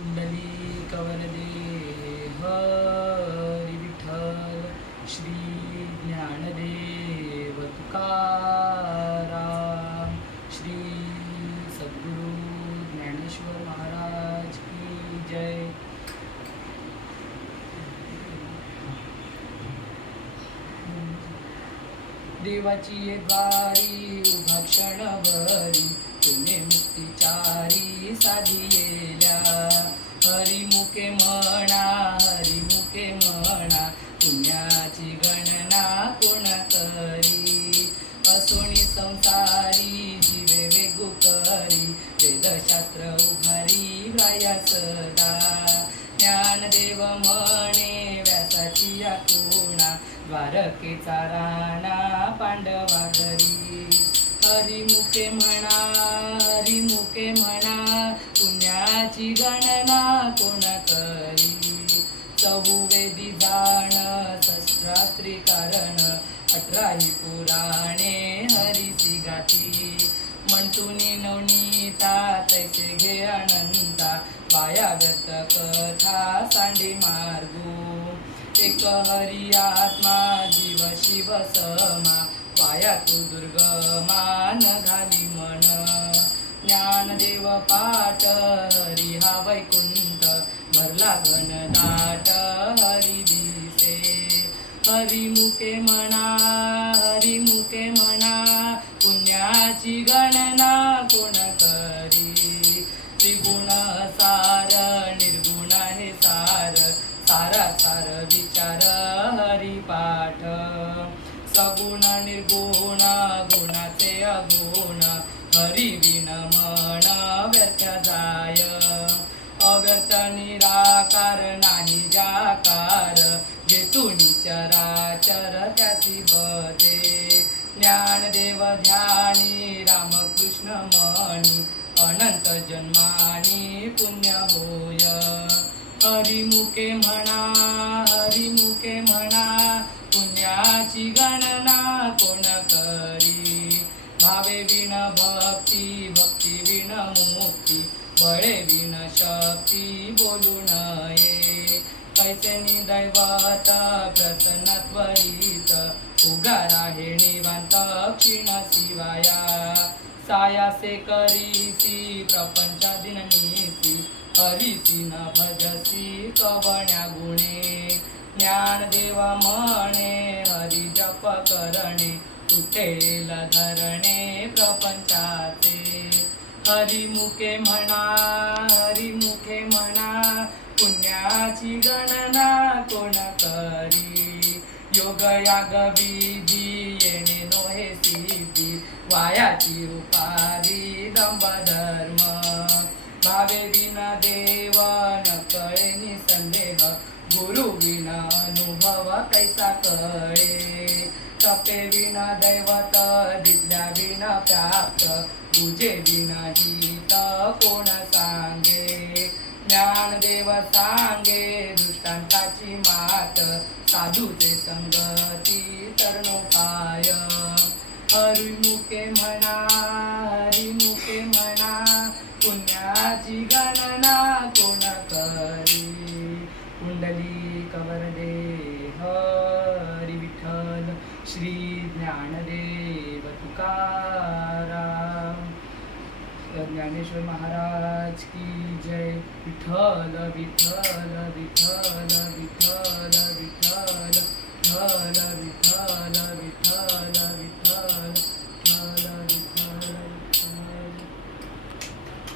कुंडली कवरदे हरी विठ्ठल श्री ज्ञानदेव तुकाराम श्री सद्गुरु ज्ञानेश्वर महाराज की जय। देवाची एक बारी उभा क्षणभरी तुम्ही मुक्तिचारी साधियेल्या हरिमुखे म्हणा हरिमुखे म्हणा पुण्याची गणना कोण करी असोणी संसारी जीवे वेगु करी वेदशास्त्र उभारी व्राया सदा. ज्ञानदेव म्हणे व्यासाची या कोणा द्वारकेचा राणा पांडवा घरी. हरिमुखे म्हणा हरिमुखे म्हणा पुण्याची गणना कोण करी? चहुवेदी जाण शस्त्रास्त्री कारण अठराही पुराणे हरिची गाती. म्हणतुनी नवनीता तैसे घे अनंता वाया व्यर्थ कथा सांडी मार्गू. एक हरी आत्मा जीव शिव समा पाया तू दुर्गमान घाली मन. ज्ञानदेव पाठ हरी हा वैकुंठ. भरला घन दाट हरी दिसे. हरिमुखे म्हणा हरिमुखे म्हणा पुण्याची गणना कोण करी? त्रिगुण सार निर्गुण हे सार. सारा सार विचार हरिपाठ सगुण निर्गुण गुणाचे अगुण हरिविन मन व्यर्थ जाय. अव्यर्थ निराकार नाही जाकार जेतून चराचर त्यासी बजे. ज्ञानदेव ध्यानी रामकृष्ण मणी अनंत जन्मानी पुण्य होय. हरिमुखे म्हणा पुण्याची गणना कोण करी? भावे विण भक्ती भक्ती विण मुक्ती बळे विण शक्ती बोलू नये. कैसे दैवता प्रसन्न त्वरित उगार आहे निवांत क्षीण शिवाया. सायासे करीसी प्रपंच दिननीसी हरिसी न भजसी कवण्या गुणे. ज्ञानदेव म्हणे करणे तुटेल धरणे प्रपंचाचे? हरिमुखे म्हणा हरिमुखे म्हणा पुण्याची गणना कोण करी? योग याग विधी येणे नोहे सिद्धी वायाची उपारी दंब धर्म भावे विना देव न कळे निसंदेह गुरु विना अनुभव कैसा कळे. तपे विना दैवत विद्या विना प्राप्त बुजे विना हित कोण सांगे? ज्ञान देव सांगे दृष्टांताची मात साधूचे संगती तरणोपाय हरिमुखे म्हणा हरिमुखे म्हणा पुण्याची गणना श्री ज्ञानदेव तुकाराम ज्ञानेश्वर महाराज की जय। विठ्ठल विठ्ठल विठ्ठल विठ्ठल विठ्ठल विठ्ठल विठ्ठल विठ्ठल विठ्ठल।